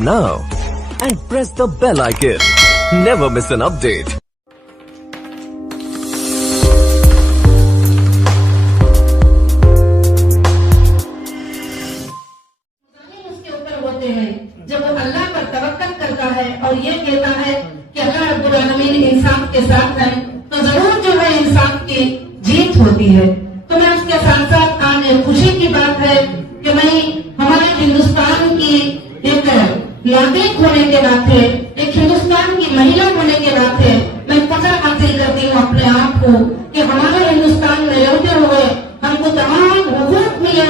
now and press the bell icon. Never miss an update. उसके ऊपर होते हैं जब वो अल्लाह पर तवक्कल करता है और ये कहता है कि अल्लाह रब्बुल आलमीन इंसाफ के साथ है, तो जरूर जो है इंसाफ की जीत होती है। तो मैं उसके साथ साथ आज खुशी की बात है कि मैं हमारे हिंदुस्तान की एक नागरिक होने के नाते, एक हिंदुस्तान की महिला होने के नाते मैं फख्र हासिल करती हूँ अपने आप को कि हमारे हिंदुस्तान में रहते हुए हमको तमाम हुकूक मिले।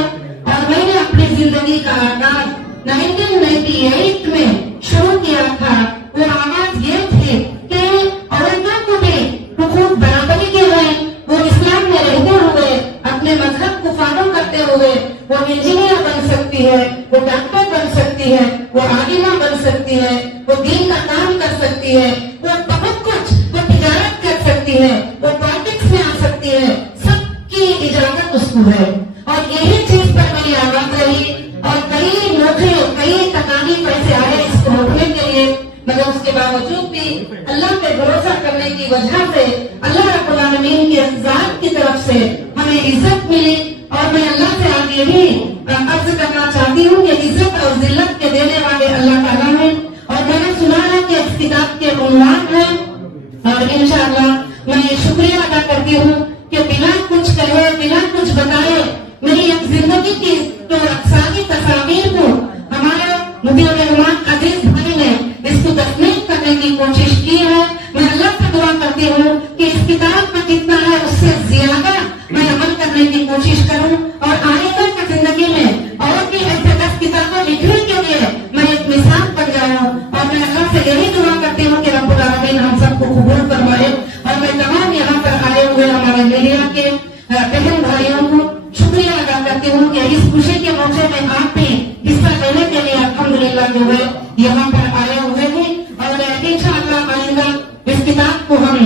और मैंने अपनी जिंदगी का आगाज 1998 में शुरू किया था। वो आवाज ये थी कि औरतों को भी हुकूक बराबरी के हैं, वो इस्लाम में रहते हुए अपने मजहब को फॉलो करते हुए वो इंजीनियर बन सकती है, वो डॉक्टर बन सकती है, वो आलिमा बन सकती है, वो दीन का काम कर सकती है, वो बहुत कुछ, वो तिजारत कर सकती है, वो पॉलिटिक्स में आ सकती है, सबकी इजाजत उसको है। और यही चीज पर मेरी आवाज रही और कई मौके, कई तकालीफ ऐसे आए इसको रोकने के लिए, मगर उसके बावजूद भी अल्लाह पे भरोसा करने की वजह से अल्लाह रब्बुल आलमीन के ज़ात की तरफ से हमें इज्जत मिली। और मैं अल्लाह से आगे भी अर्ज करना चाहती हूँ कि इज्जत और जिल्लत के देने वाले अल्लाह ताला हैं। और मैंने सुना है कि इस किताब के उन्वान है और इंशाअल्लाह मैं शुक्रिया अदा करती हूँ कि बिना कुछ कहे, बिना कुछ बताए मेरी एक जिंदगी की तो अक्सारी तस्वीर को हमारा मुफ्ती रहमान अजीज भाई ने इसको तस्मीर करने की कोशिश की है। मैं अल्लाह से दुआ करती हूँ कि इस किताब में कितना है उससे ज्यादा मैं अमल करने की कोशिश करूँ और आइंदा की जिंदगी में और भी ऐसे 10 किताबें लिखने के लिए मैं एक मिसाल बन जाऊँ। और मैं अल्लाह से यही दुआ करती हूँ कि रब्बुल आलमीन हम सबको कबूल फरमाए। और मैं तमाम यहाँ पर आए हुए हमारे मीडिया के बहन भाइयों को शुक्रिया अदा करती हूँ कि इस खुशी के मौके में आप भी हिस्सा लेने के लिए अल्हम्दुलिल्लाह जो है यहाँ पर आए हुए हैं। और इंशाअल्लाह आइंदा इस किताब को हम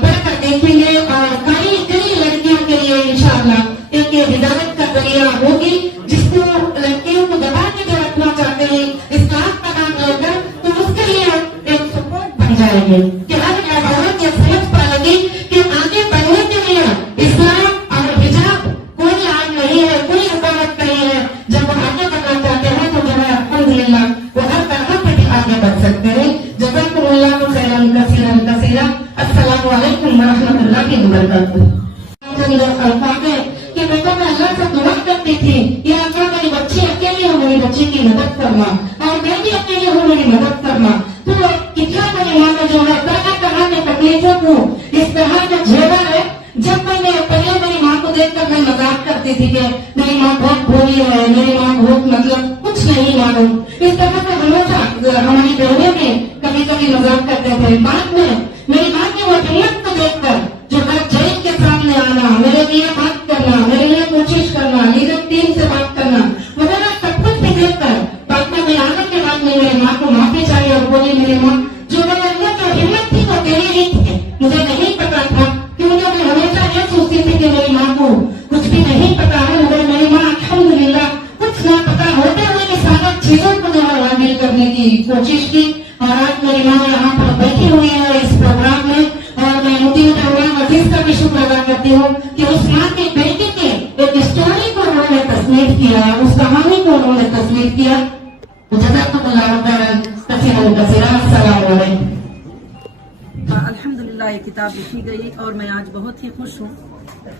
पढ़कर देखेंगे और कई लड़कियों के लिए इंशाअल्लाह एक हिदायत का जरिया होगी, जिसको लड़कियों को दबा के जो रखना चाहते हैं इस क्लास का नाम लेकर, तो उसके लिए एक सपोर्ट बन जाएंगे कि हर औरत ये समझ पाएगी कि आगे बढ़ने के लिए इस्लाम और हिजाब कोई आग नहीं है, कोई रुकावट नहीं है। जब वो आगे बढ़ना चाहते हैं तो जो है अल्हम्दुलिल्लाह वो हर तरह से भी आगे बढ़ सकते हैं। जज़ाकुमुल्लाहु खैरन कसीरन कसीरा। अस्सलामु अलैकुम व रहमतुल्लाहि व बरकातुहू। कि बेटा मैं अल्लाह से दुआ करती थी, या अल्लाह मेरी बच्ची अकेली हो, मेरी बच्ची की मदद करना, और मैं भी अकेली हूँ, मेरी मदद करना। तो कितना मेरी माँ ने जो है तरह के तकलीफों को इस तरह से झेला है। जब मैंने पहले मेरी माँ को देखकर मैं मजाक करती थी कि मेरी माँ बहुत भोली है, मेरी माँ बहुत मतलब कुछ नहीं मालूम, इस तरह से हमेशा हमारी बहनें भी कभी कभी मजाक करते थे। बाद में मेरी माँ की वो हिम्मत को देखकर जो हर जज के सामने आना, मेरे लिए बात करना, मेरे लिए कोशिश करना, लीडर टीम से बात करना वगैरह सब कुछ भी देखकर बाद में मैं आने के बाद में मेरी माँ को माफी चाहिए और बोली मेरी माँ जो मेरे अंदर जो हिम्मत थी वो तेरी ही थी, मुझे नहीं पता था, क्योंकि मैं हमेशा ये सोचती थी कि मेरी माँ को कुछ भी नहीं पता है। मगर मेरी माँ अल्हम्दुलिल्लाह कुछ ना पता होते हुए भी सारी चीजों को जो है शामिल करने की कोशिश की। और आज मेरी माँ यहाँ पर बैठी हुई है इस प्रोग्राम में, और मैं मुफ्ती रहमान अजीज का भी शुक्र अदा करती हूँ कि उस माँ के बेटे के एक स्टोरी को उन्होंने तस्लीफ किया, उस कहानी को उन्होंने तस्लीफ किया। जज़ाकुमुल्लाहु खैरन कसीरन कसीरा। अस्सलामु अलैकुम। अल्हम्दुलिल्लाह ये किताब लिखी गई और मैं आज बहुत ही खुश हूँ।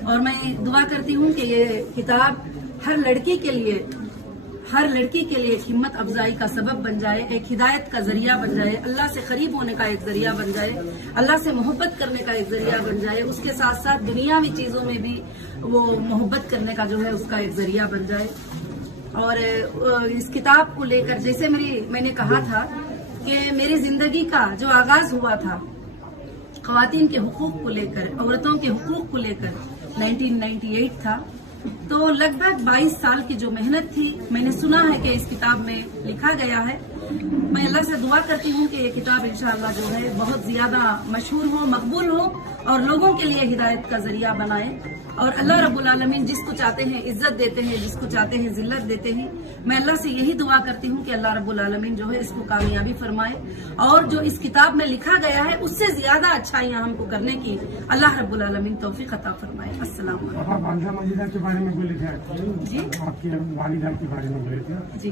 और मैं दुआ करती हूँ कि ये किताब हर लड़की के लिए एक हिम्मत अफजाई का सबब बन जाए, एक हिदायत का जरिया बन जाए, अल्लाह से करीब होने का एक जरिया बन जाए, अल्लाह से मोहब्बत करने का एक जरिया बन जाए, उसके साथ साथ दुनियावी चीजों में भी वो मोहब्बत करने का जो है उसका एक जरिया बन जाए। और इस किताब को लेकर जैसे मैंने कहा था कि मेरी जिंदगी का जो आगाज हुआ था खवातीन के हुकूक को लेकर, औरतों के हुकूक को लेकर 1998 था। तो लगभग 22 साल की जो मेहनत थी, मैंने सुना है कि इस किताब में लिखा गया है मैं अल्लाह से दुआ करती हूँ कि ये किताब इंशाअल्लाह जो है बहुत ज्यादा मशहूर हो, मकबूल हो और लोगों के लिए हिदायत का जरिया बनाए। और अल्लाह रब्बुल आलमीन जिसको चाहते हैं इज्जत देते हैं, जिसको चाहते हैं जिल्लत देते हैं। मैं अल्लाह से यही दुआ करती हूँ कि अल्लाह रब्बुल आलमीन जो है इसको कामयाबी फरमाए और जो इस किताब में लिखा गया है उससे ज्यादा अच्छाइयाँ हमको करने की अल्लाह रब्बुल आलमीन तौफीक अता फरमाए। अस्सलाम वालेकुम। के बारे में बोले थे जी, आपकी वालिदा के बारे में बोले थे जी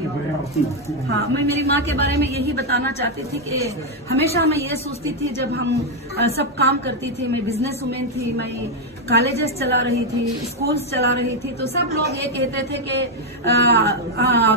हाँ, मैं मेरी माँ के बारे में यही बताना चाहती थी कि हमेशा मैं ये सोचती थी जब हम सब काम करती थी, मैं बिजनेस वुमेन थी, मैं कॉलेजेस चला रही थी, स्कूल्स चला रही थी, तो सब लोग ये कहते थे कि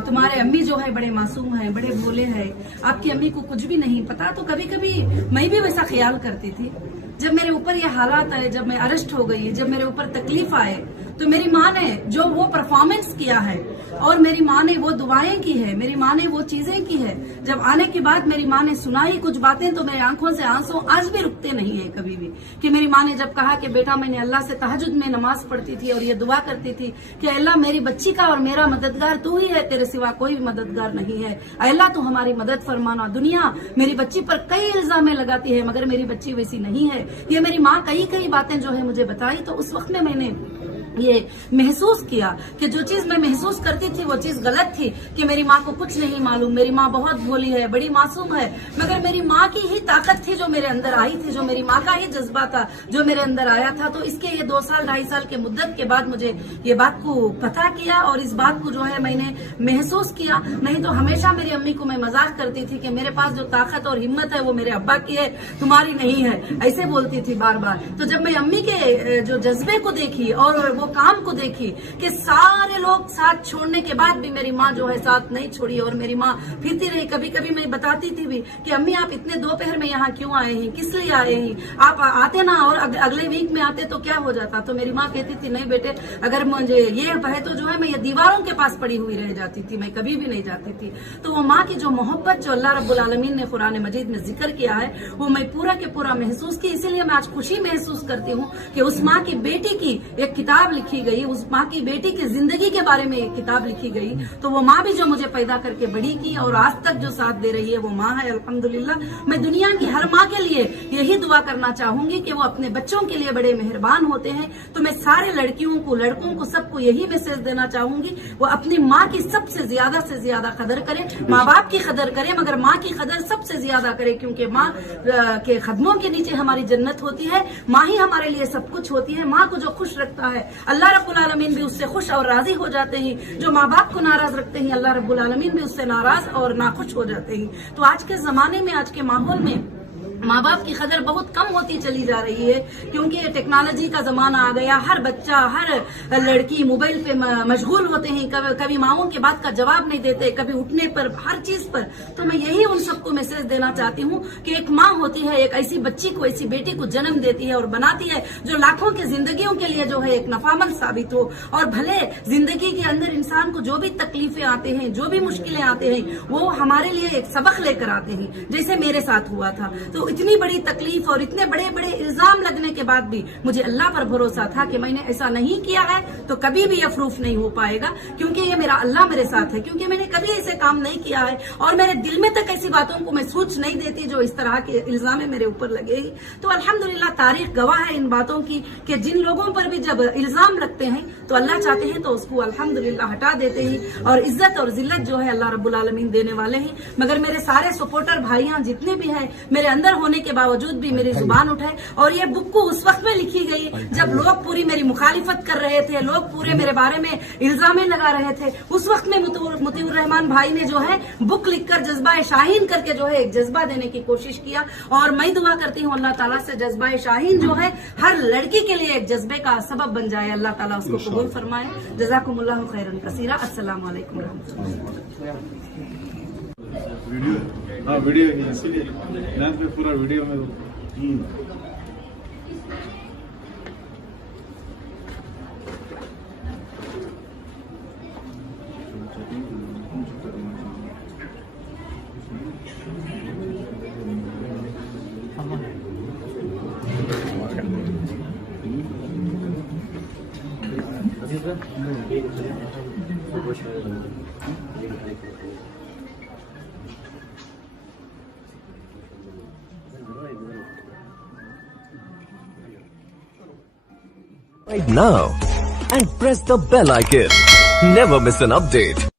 तुम्हारे अम्मी जो है बड़े मासूम हैं, बड़े भोले हैं, आपकी अम्मी को कुछ भी नहीं पता। तो कभी कभी मैं भी वैसा ख्याल करती थी। जब मेरे ऊपर ये हालात आए, जब मैं अरेस्ट हो गई, जब मेरे ऊपर तकलीफ आए, तो मेरी माँ ने जो वो परफॉर्मेंस किया है और मेरी माँ ने वो दुआएं की है, मेरी माँ ने वो चीजें की है, जब आने के बाद मेरी माँ ने सुनाई कुछ बातें तो मेरी आंखों से आंसू आज भी रुकते नहीं है कभी भी। कि मेरी माँ ने जब कहा कि बेटा मैंने अल्लाह से तहज्जुद में नमाज पढ़ती थी और ये दुआ करती थी कि अल्लाह मेरी बच्ची का और मेरा मददगार तू ही है, तेरे सिवा कोई भी मददगार नहीं है, अल्लाह तू हमारी मदद फरमाना। दुनिया मेरी बच्ची पर कई इल्जामें लगाती है मगर मेरी बच्ची वैसी नहीं है। ये मेरी माँ कई बातें जो है मुझे बताई। तो उस वक्त में मैंने ये महसूस किया कि जो चीज मैं महसूस करती थी वो चीज गलत थी, कि मेरी माँ को कुछ नहीं मालूम, मेरी माँ बहुत भोली है, बड़ी मासूम है, मगर मेरी माँ की ही ताकत थी जो मेरे अंदर आई थी, जो मेरी माँ का ही जज्बा था जो मेरे अंदर आया था। तो इसके ये 2 साल 2.5 साल के मुद्दत के बाद मुझे ये बात को पता किया और इस बात को जो है मैंने महसूस किया। नहीं तो हमेशा मेरी अम्मी को मैं मजाक करती थी कि मेरे पास जो ताकत और हिम्मत है वो मेरे अब्बा की है, तुम्हारी नहीं है, ऐसे बोलती थी बार बार। तो जब मैं अम्मी के जो जज्बे को देखी और वो काम को देखी कि सारे लोग साथ छोड़ने के बाद भी मेरी माँ जो है साथ नहीं छोड़ी और मेरी माँ फिरती रही। कभी कभी मैं बताती थी भी कि अम्मी आप इतने दोपहर में यहाँ क्यों आए हैं, किस लिए आए हैं, आप आते ना और अगले वीक में आते तो क्या हो जाता। तो मेरी माँ कहती थी नहीं बेटे, अगर मुझे ये है तो जो है मैं ये दीवारों के पास पड़ी हुई रह जाती थी, मैं कभी भी नहीं जाती थी। तो वो माँ की जो मोहब्बत जो अल्लाह रब्बुल आलमीन ने कुरान मजीद में जिक्र किया है वो मैं पूरा के पूरा महसूस की। इसीलिए मैं आज खुशी महसूस करती हूँ कि उस माँ की बेटी की एक किताब लिखी गई, उस माँ की बेटी की जिंदगी के बारे में एक किताब लिखी गई। तो वो माँ भी जो मुझे पैदा करके बड़ी की और आज तक जो साथ दे रही है वो माँ है, अल्हम्दुलिल्लाह। मैं दुनिया की हर माँ के लिए यही दुआ करना चाहूंगी कि वो अपने बच्चों के लिए बड़े मेहरबान होते हैं। तो मैं सारे लड़कियों को, लड़कों को, सबको यही मैसेज देना चाहूंगी, वो अपनी माँ की सबसे ज्यादा कदर करें, माँ बाप की कदर करें मगर माँ की कदर सबसे ज्यादा करें, क्योंकि माँ के कदमों के नीचे हमारी जन्नत होती है। माँ ही हमारे लिए सब कुछ होती है। माँ को जो खुश रखता है अल्लाह रब्बुल आलमीन भी उससे खुश और राजी हो जाते हैं। जो माँ बाप को नाराज रखते हैं अल्लाह रब्बुल आलमीन भी उससे नाराज और नाखुश हो जाते हैं। तो आज के जमाने में, आज के माहौल में माँ बाप की कदर बहुत कम होती चली जा रही है, क्योंकि टेक्नोलॉजी का जमाना आ गया। हर बच्चा, हर लड़की मोबाइल पे मशगूल होते हैं, कभी माओं की बात का जवाब नहीं देते, कभी उठने पर, हर चीज पर। तो मैं यही उन सबको मैसेज देना चाहती हूँ कि एक माँ होती है, एक ऐसी बच्ची को, ऐसी बेटी को जन्म देती है और बनाती है जो लाखों की जिंदगियों के लिए जो है एक नफामंद साबित हो। और भले जिंदगी के अंदर इंसान को जो भी तकलीफें आते हैं, जो भी मुश्किलें आते हैं, वो हमारे लिए एक सबक लेकर आते हैं, जैसे मेरे साथ हुआ था। तो इतनी बड़ी तकलीफ और इतने बड़े बड़े इल्जाम लगने के बाद भी मुझे अल्लाह पर भरोसा था कि मैंने ऐसा नहीं किया है तो कभी भी ये प्रूफ नहीं हो पाएगा, क्योंकि ये मेरा अल्लाह मेरे साथ है, क्योंकि मैंने कभी ऐसे काम नहीं किया है और मेरे दिल में तक ऐसी बातों को मैं सोच नहीं देती जो इस तरह के इल्जाम मेरे ऊपर लगे। तो अल्हम्दुलिल्लाह तारीख गवाह है इन बातों की कि जिन लोगों पर भी जब इल्जाम लगते हैं तो अल्लाह चाहते हैं तो उसको अल्हम्दुलिल्लाह हटा देते हैं और इज्जत और जिल्लत जो है अल्लाह रब्बुल आलमीन देने वाले हैं। मगर मेरे सारे सपोर्टर भाइयां जितने भी हैं, मेरे अंदर होने के बावजूद भी मेरी जुबान उठाए। और ये बुक को उस वक्त में लिखी गई जब लोग पूरी मेरी मुखालिफत कर रहे थे, लोग पूरे मेरे बारे में इल्जामें लगा रहे थे। उस वक्त में मुतीउर रहमान भाई ने जो है बुक लिखकर जज्बा शाहीन करके जो है एक जज्बा देने की कोशिश किया। और मैं दुआ करती हूँ अल्लाह ताला से जज्बा शाहीन जो है हर लड़की के लिए एक जज्बे का सबब बन जाए। अल्लाह ताला उसको कबूल फरमाए। जज़ाकुमुल्लाहु खैरन कसीरा। अस्सलामु अलैकुम रहमतुल्लाह। वीडियो है इसीलिए लेंथ पे पूरा वीडियो में Now and press the bell icon. Never miss an update.